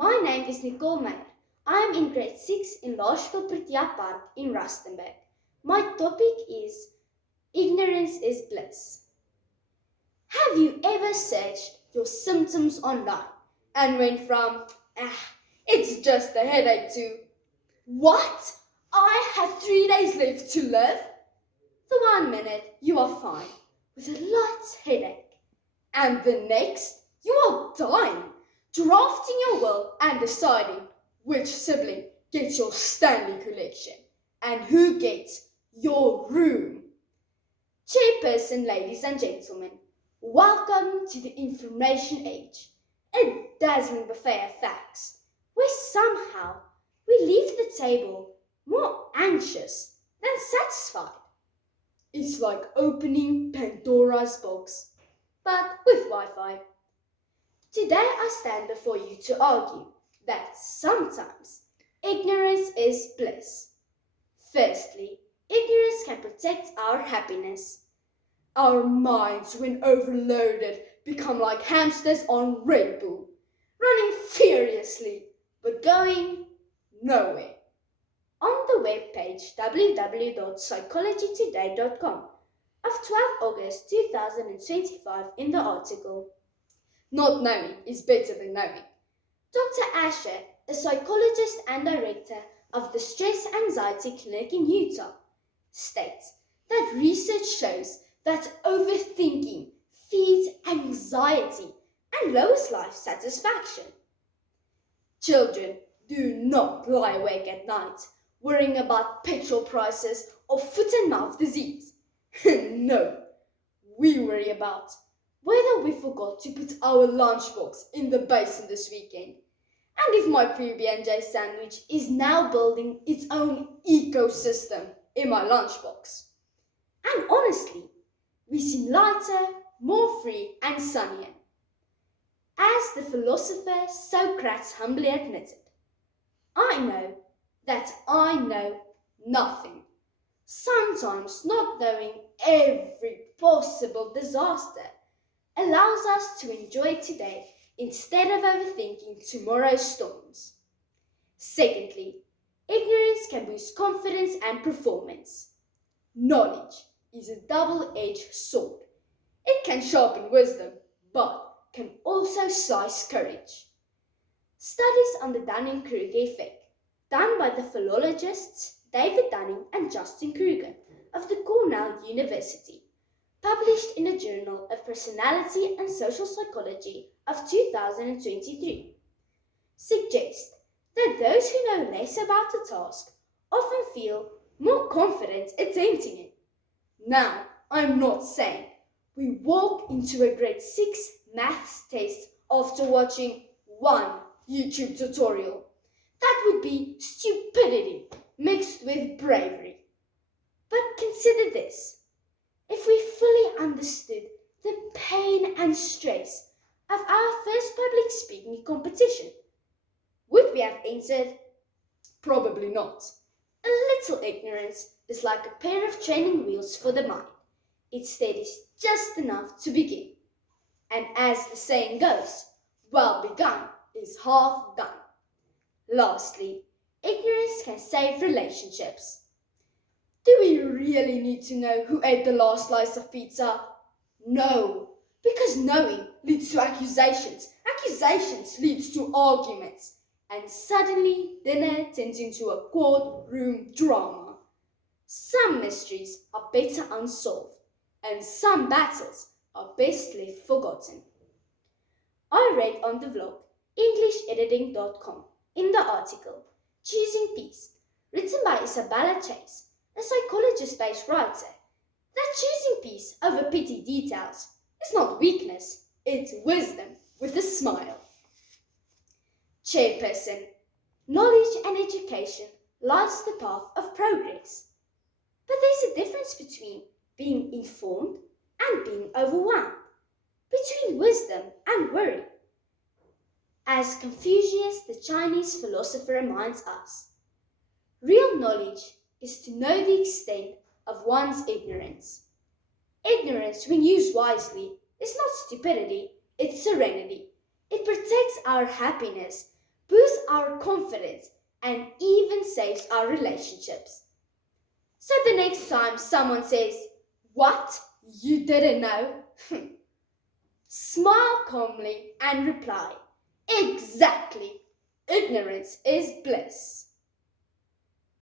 My name is Nicole Meyer. I am in grade 6 in Laerskool Protea Park in Rustenburg. My topic is Ignorance is Bliss. Have you ever searched your symptoms online and went from, it's just a headache to, what? I have 3 days left to live? The 1 minute you are fine with a light headache, and the next you are dying, drafting your will and deciding which sibling gets your Stanley collection and who gets your room. Chairperson, ladies and gentlemen, welcome to the information age, a dazzling buffet of facts, where somehow we leave the table more anxious than satisfied. It's like opening Pandora's box, but with Wi-Fi. Today I stand before you to argue that sometimes ignorance is bliss. Firstly, ignorance can protect our happiness. Our minds, when overloaded, become like hamsters on Red Bull, running furiously, but going nowhere. On the webpage www.psychologytoday.com of 12 August 2025 in the article, Not knowing is better than knowing, Dr. Asher, a psychologist and director of the Stress Anxiety Clinic in Utah, states that research shows that overthinking feeds anxiety and lowers life satisfaction. Children do not lie awake at night worrying about petrol prices or foot and mouth disease. No, we worry about whether we forgot to put our lunchbox in the basin this weekend, and if my PB&J sandwich is now building its own ecosystem in my lunchbox. And honestly, we seem lighter, more free, and sunnier. As the philosopher Socrates humbly admitted, I know that I know nothing. Sometimes not knowing every possible disaster allows us to enjoy today instead of overthinking tomorrow's storms. Secondly, ignorance can boost confidence and performance. Knowledge is a double-edged sword. It can sharpen wisdom, but can also slice courage. Studies on the Dunning-Kruger effect, done by the philologists David Dunning and Justin Kruger of the Cornell University, published in the Journal of Personality and Social Psychology of 2023, suggest that those who know less about a task often feel more confident attempting it. Now, I'm not saying we walk into a grade 6 maths test after watching one YouTube tutorial. That would be stupidity mixed with bravery. But consider this. If we fully understood the pain and stress of our first public speaking competition, would we have entered? Probably not. A little ignorance is like a pair of training wheels for the mind. It steadies just enough to begin. And as the saying goes, well begun is half done. Lastly, ignorance can save relationships. Do we really need to know who ate the last slice of pizza? No, because knowing leads to accusations. Accusations leads to arguments. And suddenly dinner turns into a courtroom drama. Some mysteries are better unsolved, and some battles are best left forgotten. I read on the blog EnglishEditing.com in the article Choosing Peace, written by Isabella Chase, a psychologist-based writer, that choosing peace over petty details is not weakness, it's wisdom with a smile. Chairperson, knowledge and education lights the path of progress. But there's a difference between being informed and being overwhelmed, between wisdom and worry. As Confucius, the Chinese philosopher, reminds us, real knowledge is to know the extent of one's ignorance. Ignorance, when used wisely, is not stupidity, it's serenity. It protects our happiness, boosts our confidence, and even saves our relationships. So the next time someone says, "What? You didn't know?" Smile calmly and reply, "Exactly. Ignorance is bliss."